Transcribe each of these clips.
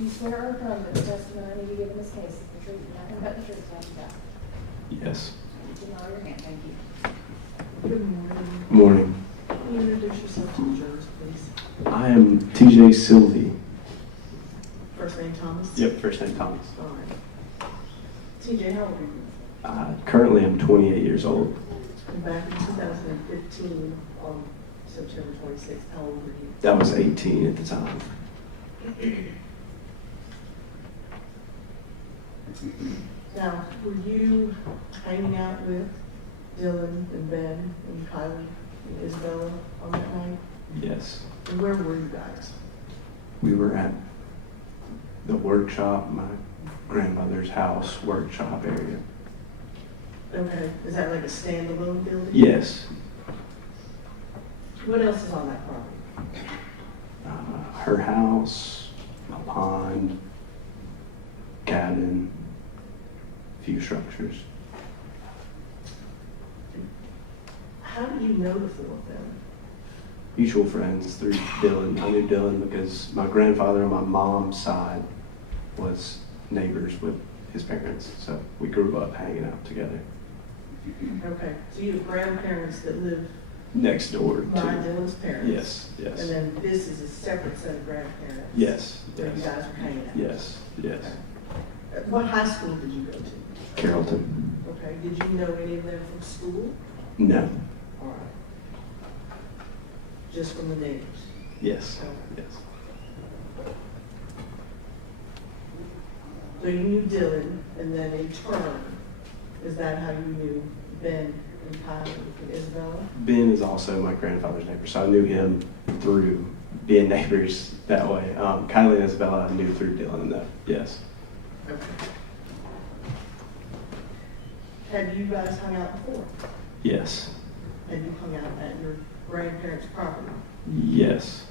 Do you swear or affirm that the testimony you give in this case is the truth and nothing but the truth, so help you God? Yes. You can lower your hand, thank you. Good morning. Morning. Can you introduce yourself to the jurors, please? I am TJ Silvey. First name Thomas? Yep, first name Thomas. All right. TJ, how old are you? Currently, I'm 28 years old. And back in 2015, on September 26th, how old were you? I was 18 at the time. Now, were you hanging out with Dylan and Ben and Kylie and Isabella on that night? Yes. And where were you guys? We were at the workshop, my grandmother's house workshop area. Okay. Is that like a standalone building? Yes. What else is on that property? Her house, a pond, cabin, few structures. How do you know the four of them? Mutual friends through Dylan. I knew Dylan because my grandfather on my mom's side was neighbors with his parents, so we grew up hanging out together. Okay. So you have grandparents that live Next door by to. Dylan's parents? Yes, And yes. then this is a separate set of grandparents? Yes, Where you yes, guys are hanging out? yes, yes. Okay. What high school did you go to? Carrollton? Okay, did you know any of them from school? No. All right. Just from the neighbors? Yes, yes. So you knew Dylan, and then in turn, is that how you knew Ben and Kylie and Isabella? Ben is also my grandfather's neighbor, so I knew him through being neighbors that way. Kylie and Isabella I knew through Dylan, though. Yes. Okay. Have you guys hung out before? Yes. Have you hung out at your grandparents' property? Yes.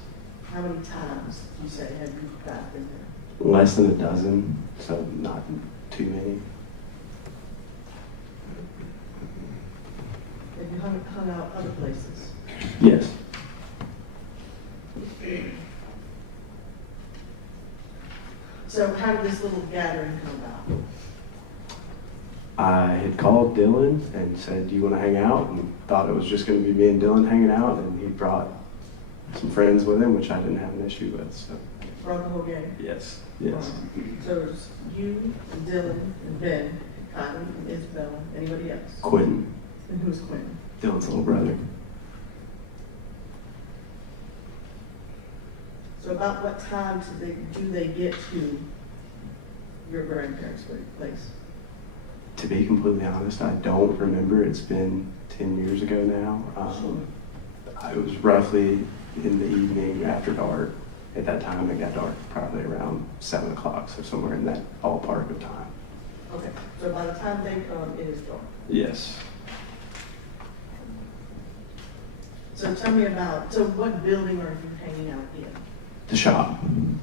How many times, do you say, have you guys been there? Less than a dozen, so not too many. Have you hung out other places? Yes. So how did this little gathering come about? I had called Dylan and said, "Do you want to hang out?" And thought it was just going to be me and Dylan hanging out, and he brought some friends with him, which I didn't have an issue with. So Brought the whole gang? yes, yes. So it was you and Dylan and Ben, Kylie and Isabella, anybody else? Quentin, And who's Quentin? Dylan's little brother. So about what time do they get to your grandparents' place? To be completely honest, I don't remember. It's been 10 years ago now. It was roughly in the evening after dark. At that time, it got dark probably around 7 o'clock, so somewhere in that ballpark of time. Okay, so by the time they come, it is dark. Yes. So tell me about, so what building are you hanging out in? The shop,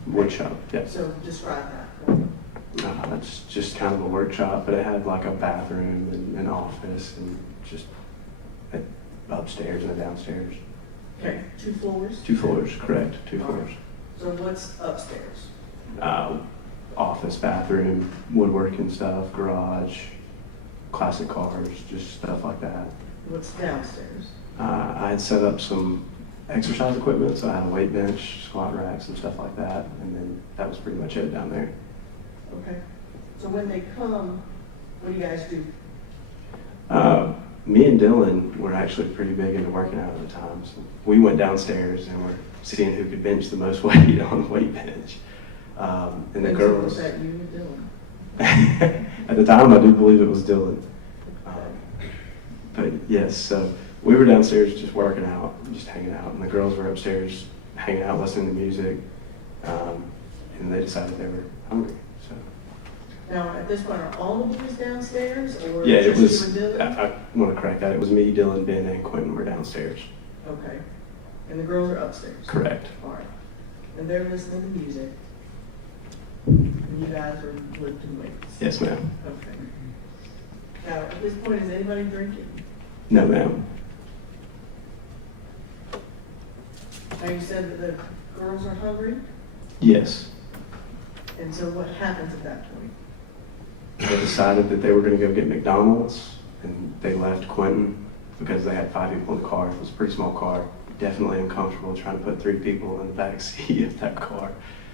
wood shop, yes. So describe that for me. It's just kind of a workshop, but it had like a bathroom and an office and just upstairs and a downstairs. Okay, 2 floors? 2 floors, correct, 2 All floors. right. So what's upstairs? Office, bathroom, woodworking stuff, garage, classic cars, just stuff like that. What's downstairs? I had set up some exercise equipment, so I had a weight bench, squat racks, and stuff like that, and then that was pretty much it down there. Okay. So when they come, what do you guys do? Me and Dylan were actually pretty big into working out at the time, so we went downstairs and were seeing who could bench the most weight on the weight bench. And the girls. Was that you and Dylan? At the time, I do believe it was Dylan. But yes, so we were downstairs just working out, just hanging out, and the girls were upstairs hanging out, listening to music, and they decided they were hungry. So Now, at this point, are all of you downstairs, or yeah, it just was. you and Dylan? I want to correct that. It was me, Dylan, Ben, and Quentin were downstairs. Okay. And the girls are upstairs? Correct. All right. And they're listening to music, and you guys are lifting weights? Yes, ma'am. Okay. Now, at this point, is anybody drinking? No, ma'am. Now, you said that the girls are hungry? Yes. And so what happens at that point? They decided that they were going to go get McDonald's, and they left Quentin because they had 5 people in the car. It was a pretty small car. Definitely uncomfortable trying to put 3 people in the back seat of that car.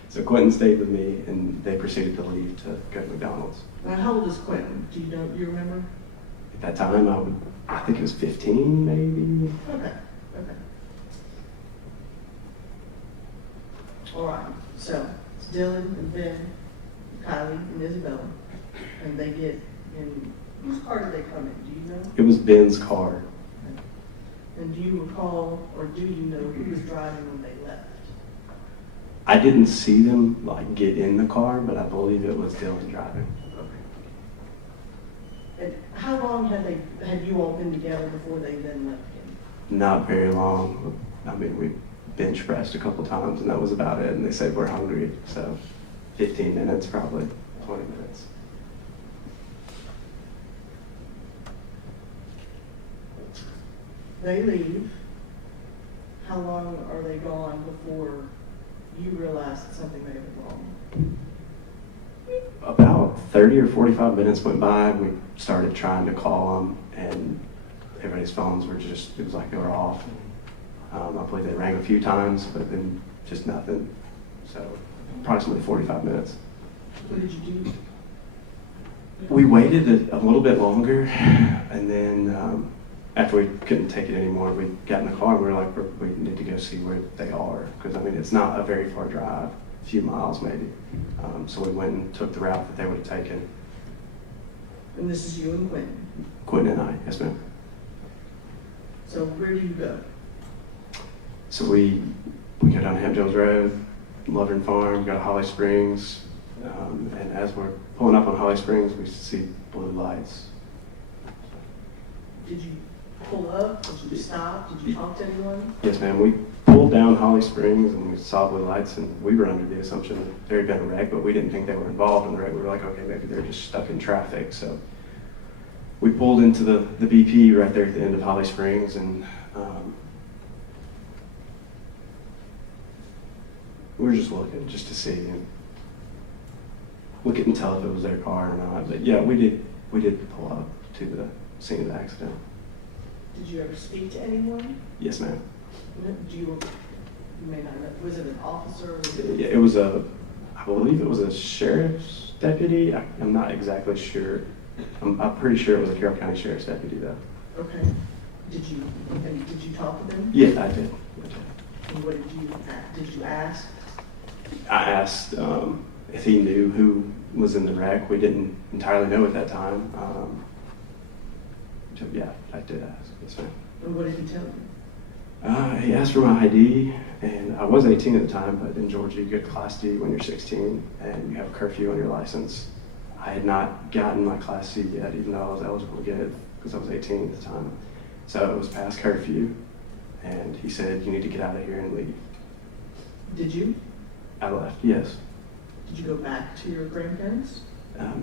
So Quentin stayed with me, and they proceeded to leave to go to McDonald's. Now, how old is Quentin? Do you remember? At that time, I think it was 15, maybe. Okay. All right, so it's Dylan and Ben, Kylie and Isabella, and they get in, whose car did they come in, do you know? It was Ben's car. And do you recall, or do you know who was driving when they left? I didn't see them like get in the car, but I believe it was Dylan driving. Okay. And how long had you all been together before they then left him? Not very long. I mean, we bench pressed a couple times, and that was about it. And they said we're hungry, so 15 minutes, probably 20 minutes. They leave. How long are they gone before you realize that something may have been wrong? About 30 or 45 minutes went by. We started trying to call them, and everybody's phones were just, it was like they were off. I believe they rang a few times, but then just nothing. So approximately 45 minutes. What did you do? We waited a little bit longer, and then after we couldn't take it anymore, we got in the car and we were like, we need to go see where they are. Because, I mean, it's not a very far drive, a few miles maybe. So we went and took the route that they would have taken. And this is you and Quentin. Quentin and I, yes ma'am. So where do you go? So we go down Ham Jones Road, Lovern Farm, go to Holly Springs. And as we're pulling up on Holly Springs, we see blue lights. Did you pull up? Did you stop? Did you talk to anyone? Yes, ma'am. We pulled down Holly Springs and we saw blue lights, and we were under the assumption that there had been a wreck, but we didn't think they were involved in the wreck. We were like, okay, maybe they're just stuck in traffic. So we pulled into the BP right there at the end of Holly Springs, and we were just looking just to see, and we couldn't tell if it was their car or not. But yeah, we did pull up to the scene of the accident. Did you ever speak to anyone? Yes, ma'am. You may not know. Was it an officer? Yeah, it was I believe it was a sheriff's deputy. I'm not exactly sure. I'm pretty sure it was a Carroll County Sheriff's deputy, though. Okay. Did you talk to them? Yeah, I did. And what did you ask? I asked if he knew who was in the wreck. We didn't entirely know at that time. So yeah, I did ask. Yes, ma'am. And what did he tell you? He asked for my ID, and I was 18 at the time, but in Georgia you get Class D when you're 16, and you have a curfew on your license. I had not gotten my Class C yet, even though I was eligible to get it because I was 18 at the time. So it was past curfew, and he said, you need to get out of here and leave. Did you? I left, yes. Did you go back to your grandparents?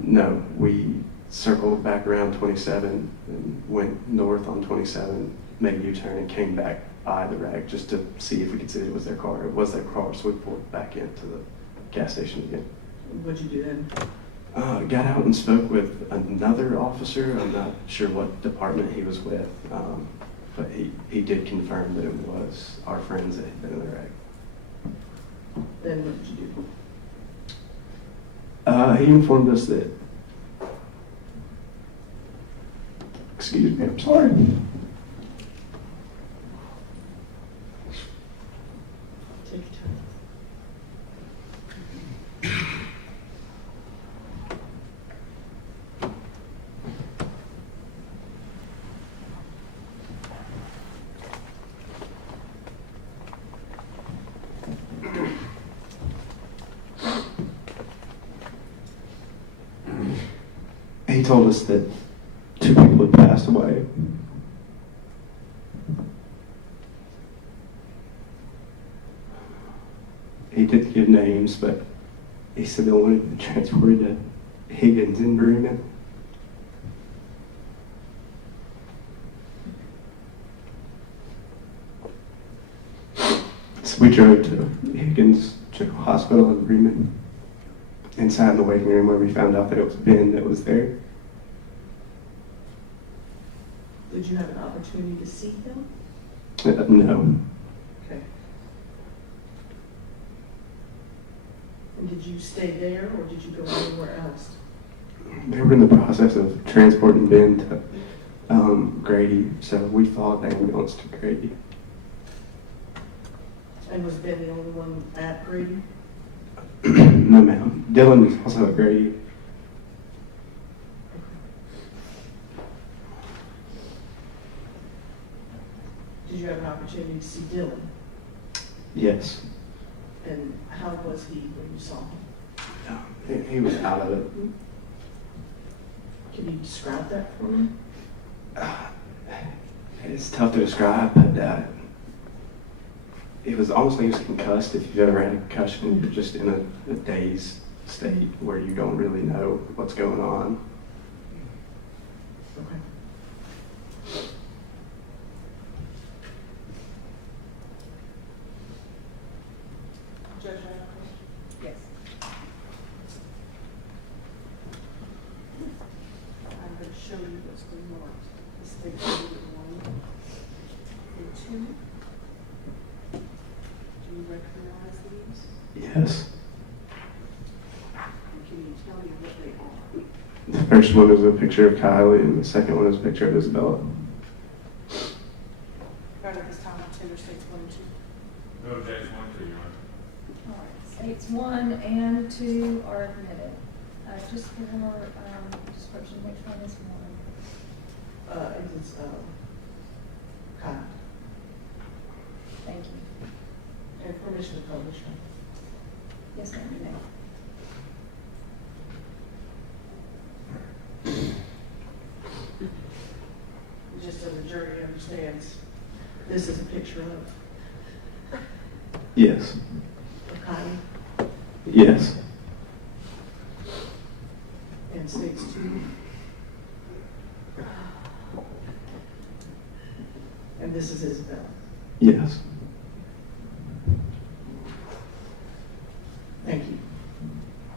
No, we circled back around 27 and went north on 27, made a U-turn, and came back by the wreck just to see if we could see it was their car. It was their car, so we pulled back into the gas station again. What'd you do then? Got out and spoke with another officer. I'm not sure what department he was with, but he did confirm that it was our friends that had been in the wreck. Then what did you do? He informed us that, excuse me, I'm sorry. Take your time. He told us that 2 people had passed away. He didn't give names, but he said they wanted to transfer to Higgins in Bremen. So we drove to Higgins General Hospital in Bremen. and sat in the waiting room where we found out that it was Ben that was there. Did you have an opportunity to see him? No. Okay. And did you stay there, or did you go anywhere else? They were in the process of transporting Ben to Grady, so we followed the ambulance to Grady. And was Ben the only one at Grady? No, ma'am. Dylan was also at Grady. Did you have an opportunity to see Dylan? Yes. And how was he when you saw him? He was out of it. Can you describe that for me? It's tough to describe, but it was almost like he was concussed. If you've ever had a concussion, you're just in a dazed state where you don't really know what's going on. Okay. Judge, I have a question. Yes. I'm going to show you what's been marked. This takes you to 1 and 2. Do you recognize these? Yes. And can you tell me what they are? The first one is a picture of Kylie, and the second one is a picture of Isabella. Right at this time, tender states 1 and 2. No objection, 1, 2, Your Honor. All right, states 1 and 2 are admitted. Just for description, which one is 1? It is, Kyle. Thank you. And permission to publish. Yes, ma'am, you may. Just so the jury understands, this is a picture of Yes. Kylie Yes. and states 2. And this is Isabella. Yes.